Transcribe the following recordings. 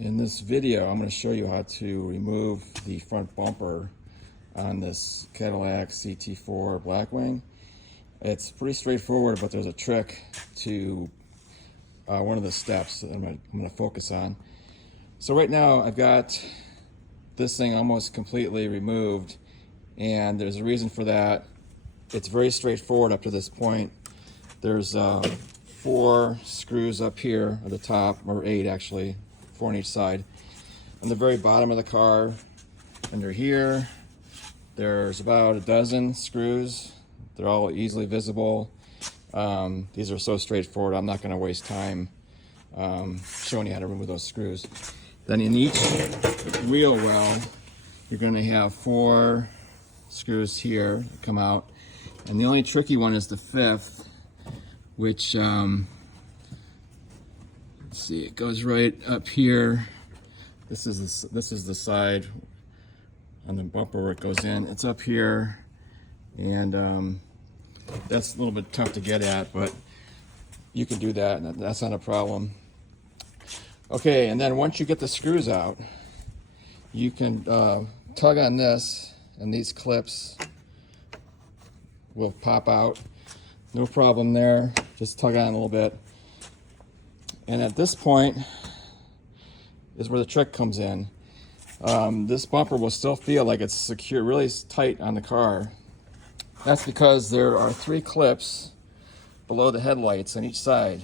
In this video, I'm going to show you how to remove the front bumper on this Cadillac CT4 Blackwing. It's pretty straightforward, but there's a trick to one of the steps that I'm going to focus on. So right now, I've got this thing almost completely removed, and there's a reason for that. It's very straightforward up to this point. There's 4 screws up here at the top, or 8 actually, 4 on each side. On the very bottom of the car, under here, there's about a dozen screws. They're all easily visible. These are so straightforward, I'm not going to waste time showing you how to remove those screws. Then in each wheel well, you're going to have 4 screws here that come out. And the only tricky one is the 5th, which, let's see, it goes right up here. This is the side on the bumper where it goes in. It's up here, and that's a little bit tough to get at, but you can do that. That's not a problem. Okay, and then once you get the screws out, you can tug on this, and these clips will pop out. No problem there. Just tug on a little bit. And at this point is where the trick comes in. This bumper will still feel like it's secure, really tight on the car. That's because there are 3 clips below the headlights on each side.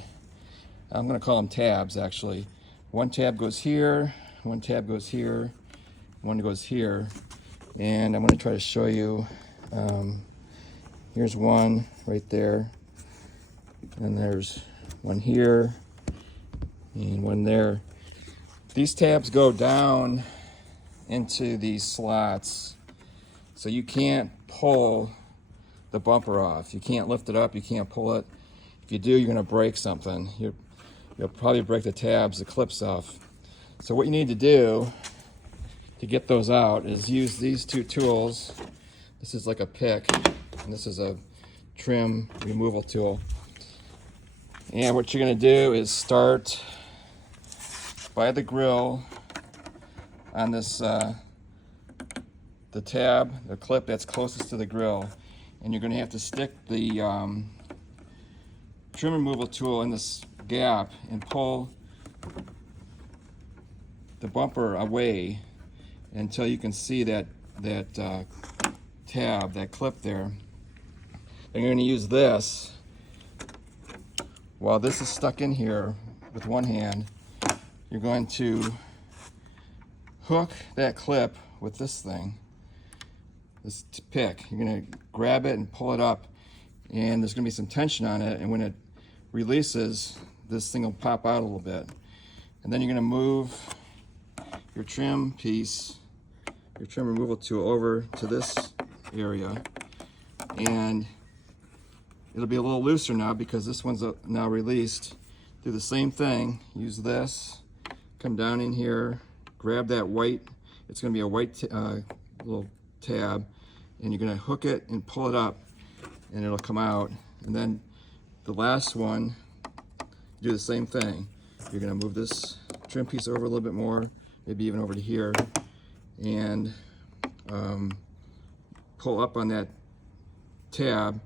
I'm going to call them tabs, actually. One tab goes here, one tab goes here, one goes here. And I'm going to try to show you. Here's one right there, and there's one here, and one there. These tabs go down into these slots, so you can't pull the bumper off. You can't lift it up, you can't pull it. If you do, you're going to break something. You'll probably break the tabs, the clips off. So what you need to do to get those out is use these 2 tools. This is like a pick, and this is a trim removal tool. And what you're going to do is start by the grill on this, the tab, the clip that's closest to the grill, and you're going to have to stick the trim removal tool in this gap and pull the bumper away until you can see that tab, that clip there. And you're going to use this while this is stuck in here with one hand. You're going to hook that clip with this thing, this pick. You're going to grab it and pull it up, and there's going to be some tension on it, and when it releases, this thing will pop out a little bit. And then you're going to move your trim piece, your trim removal tool, over to this area, and it'll be a little looser now because this one's now released. Do the same thing. Use this, come down in here, grab that white, it's going to be a white little tab, and you're going to hook it and pull it up, and it'll come out. And then the last one, do the same thing. You're going to move this trim piece over a little bit more, maybe even over to here, and pull up on that tab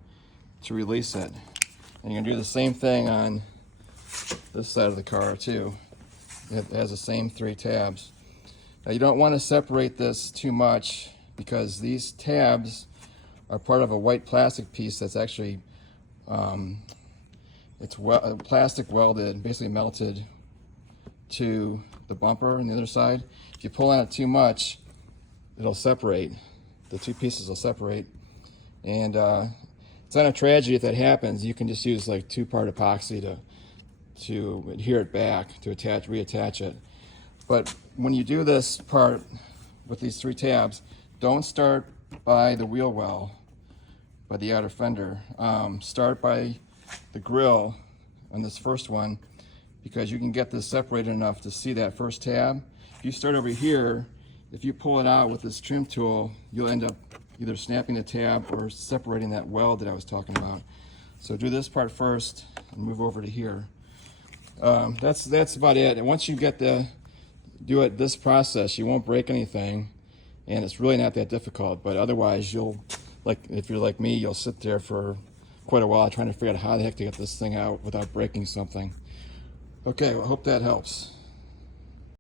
to release it. And you're going to do the same thing on this side of the car too. It has the same 3 tabs. Now you don't want to separate this too much because these tabs are part of a white plastic piece that's actually it's plastic welded, basically melted to the bumper on the other side. If you pull on it too much, it'll separate. The 2 pieces will separate, and it's not a tragedy if that happens. You can just use like 2-part epoxy to adhere it back, to reattach it. But when you do this part with these 3 tabs, don't start by the wheel well, by the outer fender. Start by the grill on this first one, because you can get this separated enough to see that first tab. If you start over here, if you pull it out with this trim tool, you'll end up either snapping the tab or separating that weld that I was talking about. So do this part first and move over to here. That's about it. And once you get the do it this process, you won't break anything, and it's really not that difficult. But otherwise, you'll, like, if you're like me, you'll sit there for quite a while trying to figure out how the heck to get this thing out without breaking something. Okay, well, I hope that helps.